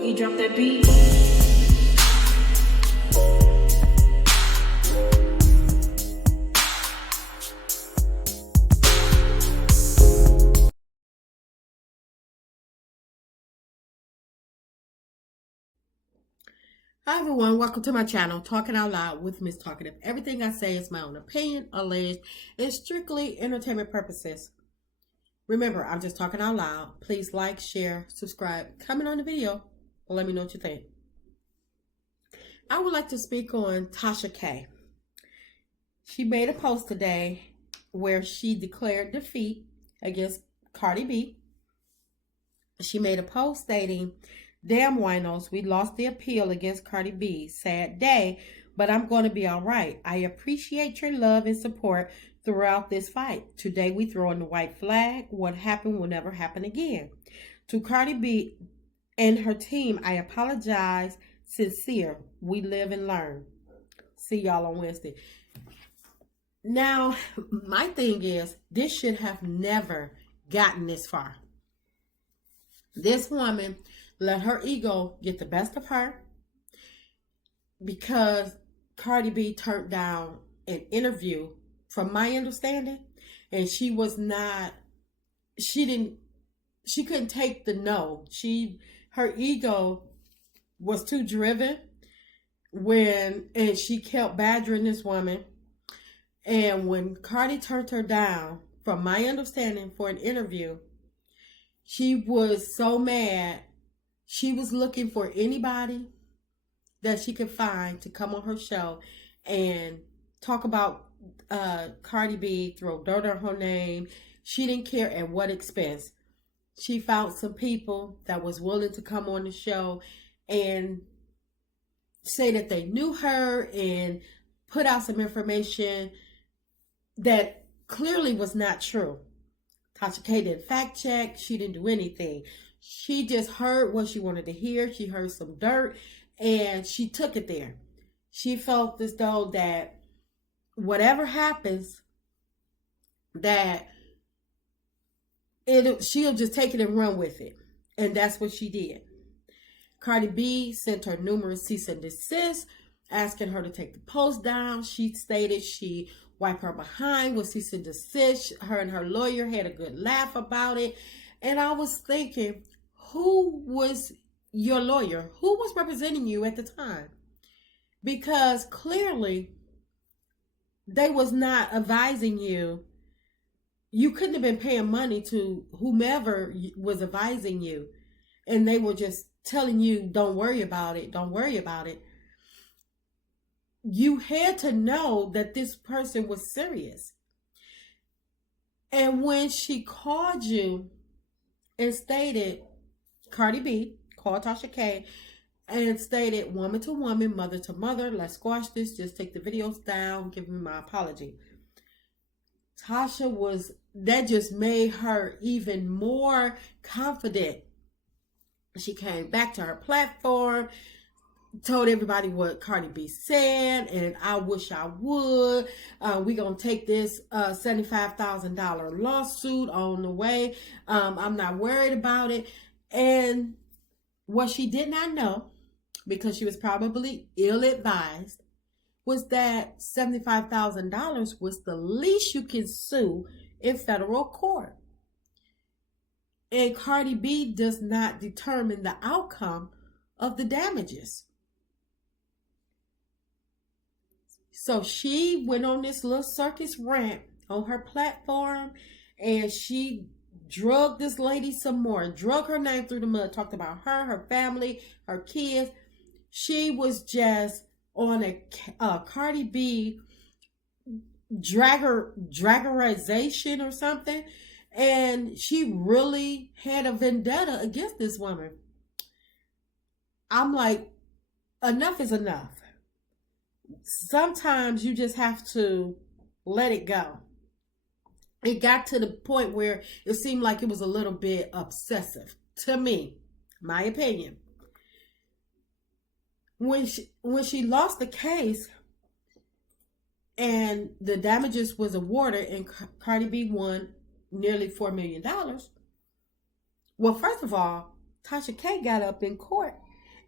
Boogie, drop that beat. Hi everyone, welcome to my channel, Talking Out Loud with Miss Talkative. Everything I say is my own opinion, alleged, and strictly entertainment purposes. Remember, I'm just talking out loud. Please like, share, subscribe, comment on the video, and let me know what you think. I would like to speak on Tasha K. She made a post today where she declared defeat against Cardi B. She made a post stating, "Damn winos, we lost the appeal against Cardi B. Sad day, but I'm going to be all right. I appreciate your love and support throughout this fight. Today we throw in the white flag. What happened will never happen again. To Cardi B and her team, I apologize. Sincere. We live and learn. See y'all on Wednesday." Now, my thing is, this should have never gotten this far. This woman let her ego get the best of her because Cardi B turned down an interview, from my understanding, and she couldn't take the no. Her ego was too driven and she kept badgering this woman. And when Cardi turned her down, from my understanding, for an interview, she was so mad. She was looking for anybody that she could find to come on her show and talk about Cardi B, throw dirt on her name. She didn't care at what expense. She found some people that was willing to come on the show and say that they knew her and put out some information that clearly was not true. Tasha K didn't fact check. She didn't do anything. She just heard what she wanted to hear. She heard some dirt and she took it there. She felt as though that whatever happens, that she'll just take it and run with it. And that's what she did. Cardi B sent her numerous cease and desist, asking her to take the post down. She stated she wiped her behind with cease and desist. Her and her lawyer had a good laugh about it. And I was thinking, who was your lawyer? Who was representing you at the time? Because clearly they was not advising you. You couldn't have been paying money to whomever was advising you. And they were just telling you, don't worry about it. Don't worry about it. You had to know that this person was serious. And when she called you and stated, Cardi B called Tasha K and stated, woman to woman, mother to mother, let's squash this, just take the videos down, give me my apology. That just made her even more confident. She came back to her platform, told everybody what Cardi B said, and I wish I would. We're going to take this $75,000 lawsuit on the way. I'm not worried about it. And what she did not know, because she was probably ill-advised, was that $75,000 was the least you can sue in federal court. And Cardi B does not determine the outcome of the damages. So she went on this little circus rant on her platform and she drugged this lady some more, drug her name through the mud, talked about her family, her kids. She was just on a Cardi B draggerization or something. And she really had a vendetta against this woman. I'm like, enough is enough. Sometimes you just have to let it go. It got to the point where it seemed like it was a little bit obsessive to me, my opinion. When she lost the case and the damages was awarded and Cardi B won nearly $4 million. Well, first of all, Tasha K got up in court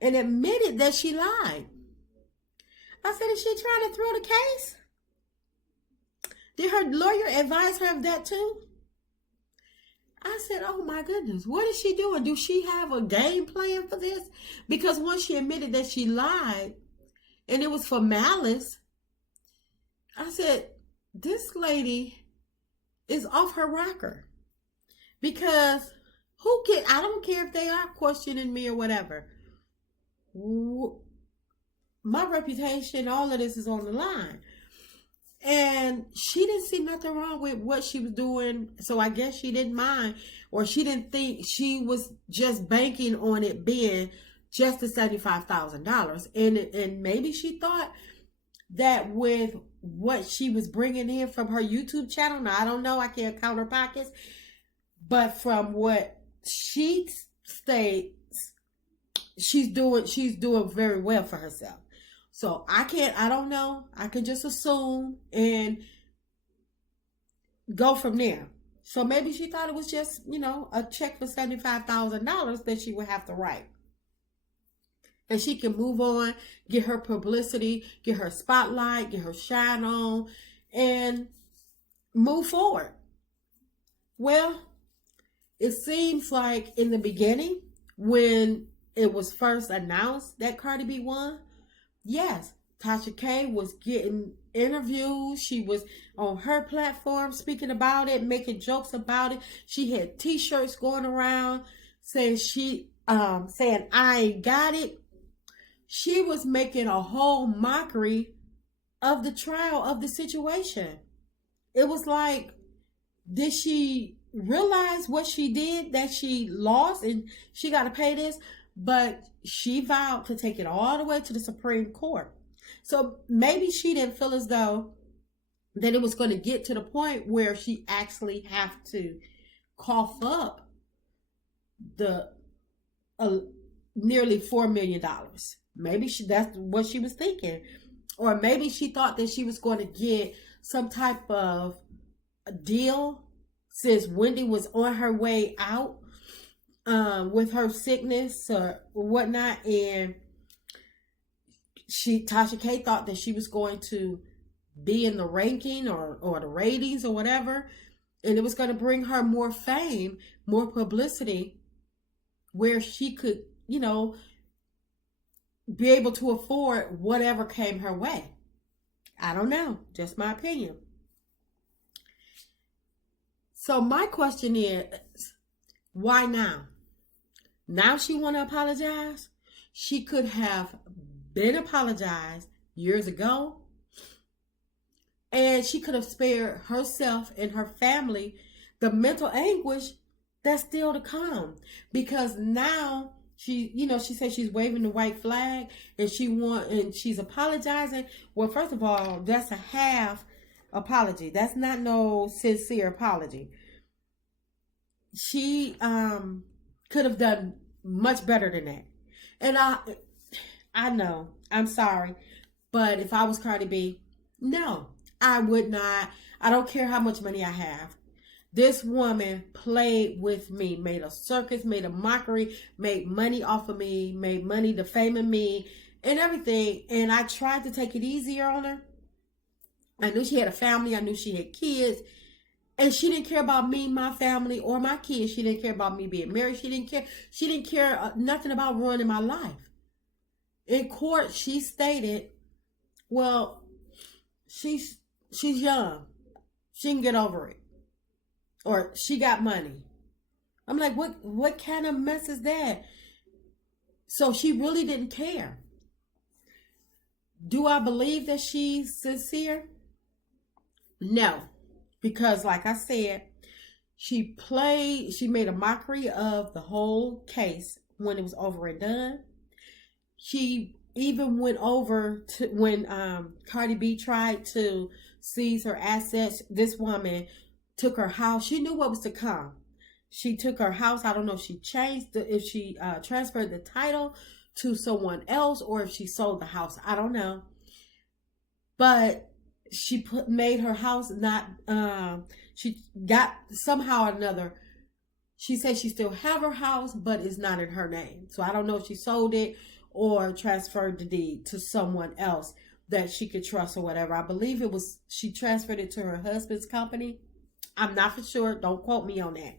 and admitted that she lied. I said, is she trying to throw the case? Did her lawyer advise her of that too? I said, oh my goodness, what is she doing? Do she have a game plan for this? Because once she admitted that she lied and it was for malice, I said, this lady is off her rocker. Because I don't care if they are questioning me or whatever. My reputation, all of this is on the line. And she didn't see nothing wrong with what she was doing. So I guess she didn't mind, or she didn't think, she was just banking on it being just the $75,000. And maybe she thought that with what she was bringing in from her YouTube channel, now I don't know, I can't count her pockets, but from what she states, she's doing very well for herself. So I don't know. I can just assume and go from there. So maybe she thought it was just, a check for $75,000 that she would have to write. And she can move on, get her publicity, get her spotlight, get her shine on, and move forward. Well, it seems like in the beginning, when it was first announced that Cardi B won, yes, Tasha K was getting interviews. She was on her platform speaking about it, making jokes about it. She had t-shirts going around saying saying I ain't got it. She was making a whole mockery of the trial, of the situation. It was like, did she realize what she did, that she lost and she got to pay this? But she vowed to take it all the way to the Supreme Court. So maybe she didn't feel as though that it was going to get to the point where she actually have to cough up the nearly $4 million. Maybe that's what she was thinking. Or maybe she thought that she was going to get some type of deal since Wendy was on her way out with her sickness or whatnot, and Tasha K thought that she was going to be in the ranking or the ratings or whatever, and it was going to bring her more fame, more publicity, where she could, be able to afford whatever came her way. I don't know, just my opinion. So my question is, why now? Now she want to apologize? She could have been apologized years ago. And she could have spared herself and her family the mental anguish that's still to come. Because now she said she's waving the white flag and she's apologizing. Well, first of all, that's a half apology. That's not no sincere apology. She could have done much better than that. And I know, I'm sorry, but if I was Cardi B, no, I would not. I don't care how much money I have. This woman played with me, made a circus, made a mockery, made money off of me, made money defaming me and everything. And I tried to take it easier on her. I knew she had a family. I knew she had kids. And she didn't care about me, my family, or my kids. She didn't care about me being married. She didn't care. She didn't care nothing about ruining my life. In court, she stated, well, she's young. She can get over it. Or she got money. I'm like, what kind of mess is that? So she really didn't care. Do I believe that she's sincere? No. Because like I said, she made a mockery of the whole case when it was over and done. She even went over to when Cardi B tried to seize her assets. This woman took her house. She knew what was to come. She took her house. I don't know if she if she transferred the title to someone else or if she sold the house. I don't know. But she made her house not, she got somehow or another. She said she still have her house, but it's not in her name. So I don't know if she sold it or transferred the deed to someone else that she could trust or whatever. I believe it was she transferred it to her husband's company. I'm not for sure. Don't quote me on that.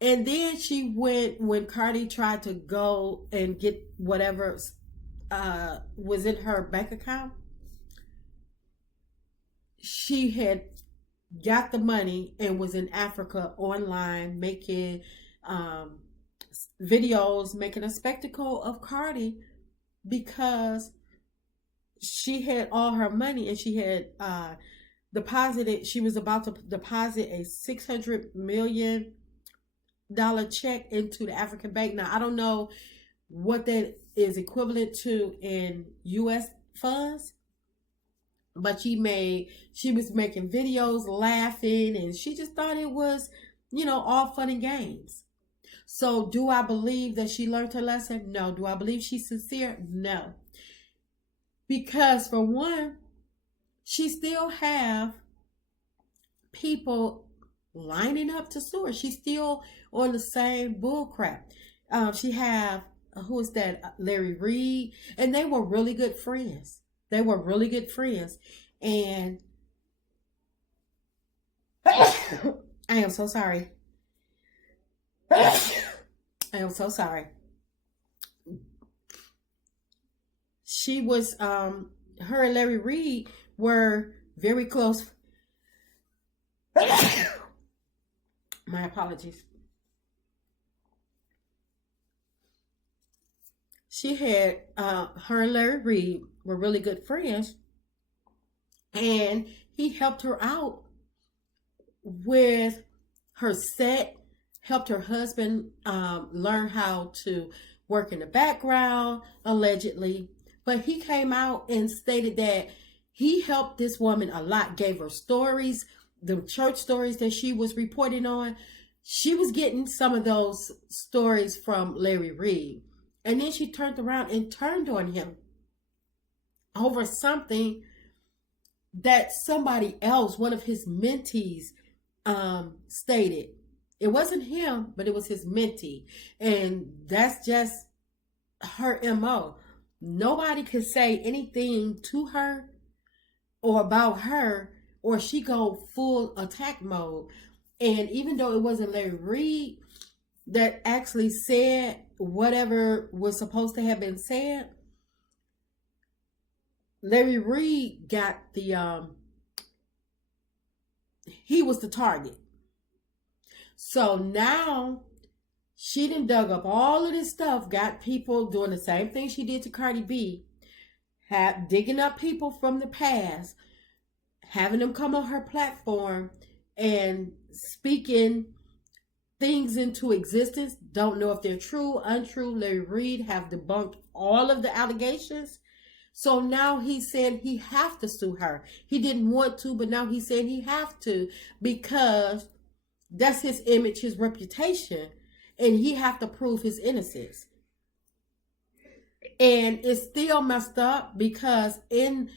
And then she went when Cardi tried to go and get whatever was in her bank account. She had got the money and was in Africa online making um, videos, making a spectacle of Cardi because she had all her money and she had deposited. She was about to deposit a $600 million check into the African bank. Now I don't know what that is equivalent to in U.S. funds, but she was making videos, laughing, and she just thought it was, all fun and games. So do I believe that she learned her lesson? No. Do I believe she's sincere? No. Because for one, she still have people lining up to sue her. She's still on the same bull crap. She have who is that? Larry Reed, and they were really good friends. They were really good friends, and I am so sorry. I am so sorry. She was her and Larry Reed were very close. My apologies. She had her and Larry Reed were really good friends, and he helped her out with her set, helped her husband learn how to work in the background, allegedly. But he came out and stated that he helped this woman a lot, gave her stories, the church stories that she was reporting on. She was getting some of those stories from Larry Reed. And then she turned around and turned on him over something that somebody else, one of his mentees, stated. It wasn't him, but it was his mentee. And that's just her MO. Nobody could say anything to her or about her, or she go full attack mode. And even though it wasn't Larry Reed that actually said whatever was supposed to have been said, Larry Reed got the he was the target. So now she done dug up all of this stuff, got people doing the same thing she did to Cardi B, digging up people from the past, having them come on her platform and speaking things into existence. Don't know if they're true, untrue. Larry Reed have debunked all of the allegations. So now he's saying he have to sue her. He didn't want to, but now he's saying he have to because that's his image, his reputation, and he have to prove his innocence. And it's still messed up because in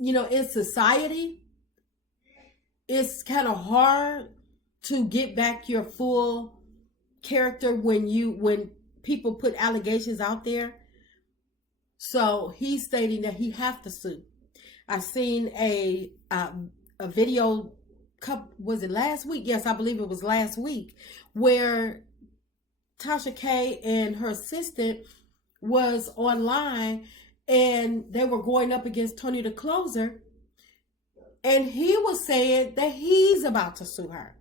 society, it's kind of hard to get back your full character when people put allegations out there. So he's stating that he have to sue. I seen a video. Was it last week? Yes, I believe it was last week, where Tasha K and her assistant was online, and they were going up against Tony the Closer, and he was saying that he's about to sue her.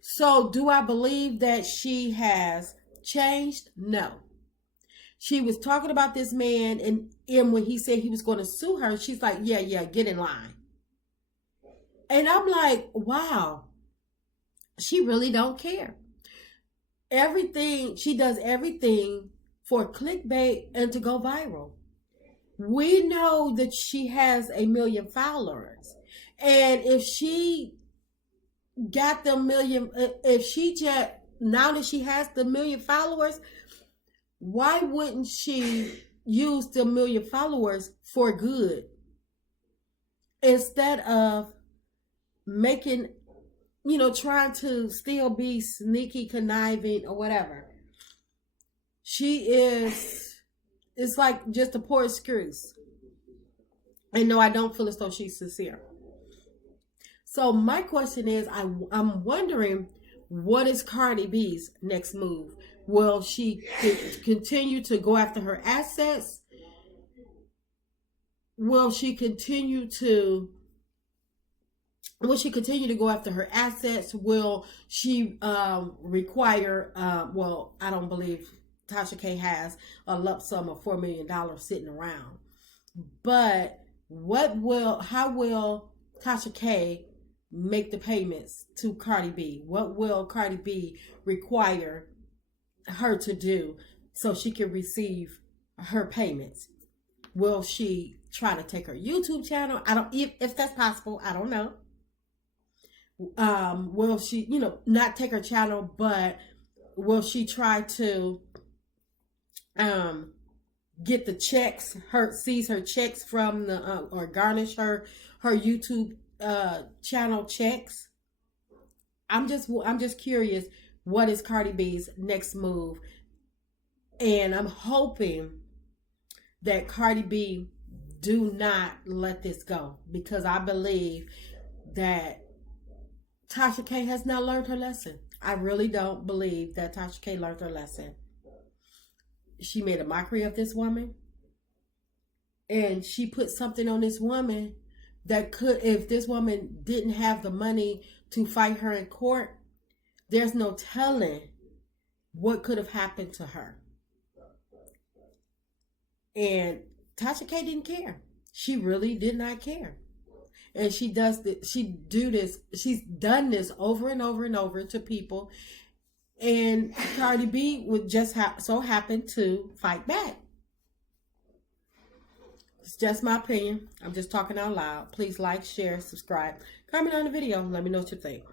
So do I believe that she has changed? No. She was talking about this man, and when he said he was going to sue her, she's like, yeah, get in line. And I'm like, wow, she really don't care. She does everything for clickbait and to go viral. We know that she has 1 million followers. And if she got the million, if she just, now that she has the 1 million followers, why wouldn't she use the 1 million followers for good instead of making, trying to still be sneaky, conniving, or whatever? She is it's like just a poor excuse. And no, I don't feel as though she's sincere. So my question is, I'm wondering, what is Cardi B's next move? Will she continue to go after her assets? Will she continue to go after her assets? Will she require well, I don't believe Tasha K has a lump sum of $4 million sitting around. But how will Tasha K make the payments to Cardi B? What will Cardi B require her to do so she can receive her payments? Will she try to take her YouTube channel? I don't, if that's possible, I don't know. Will she, not take her channel, but will she try to get the checks, seize her checks from the or garnish her YouTube channel checks? I'm just curious, what is Cardi B's next move? And I'm hoping that Cardi B do not let this go, because I believe that Tasha K has not learned her lesson. I really don't believe that Tasha K learned her lesson. She made a mockery of this woman, and she put something on this woman that could, if this woman didn't have the money to fight her in court, there's no telling what could have happened to her. And Tasha K didn't care. She really did not care. And she's done this over and over and over to people. And Cardi B would just so happen to fight back. It's just my opinion. I'm just talking out loud. Please like, share, subscribe, comment on the video. Let me know what you think.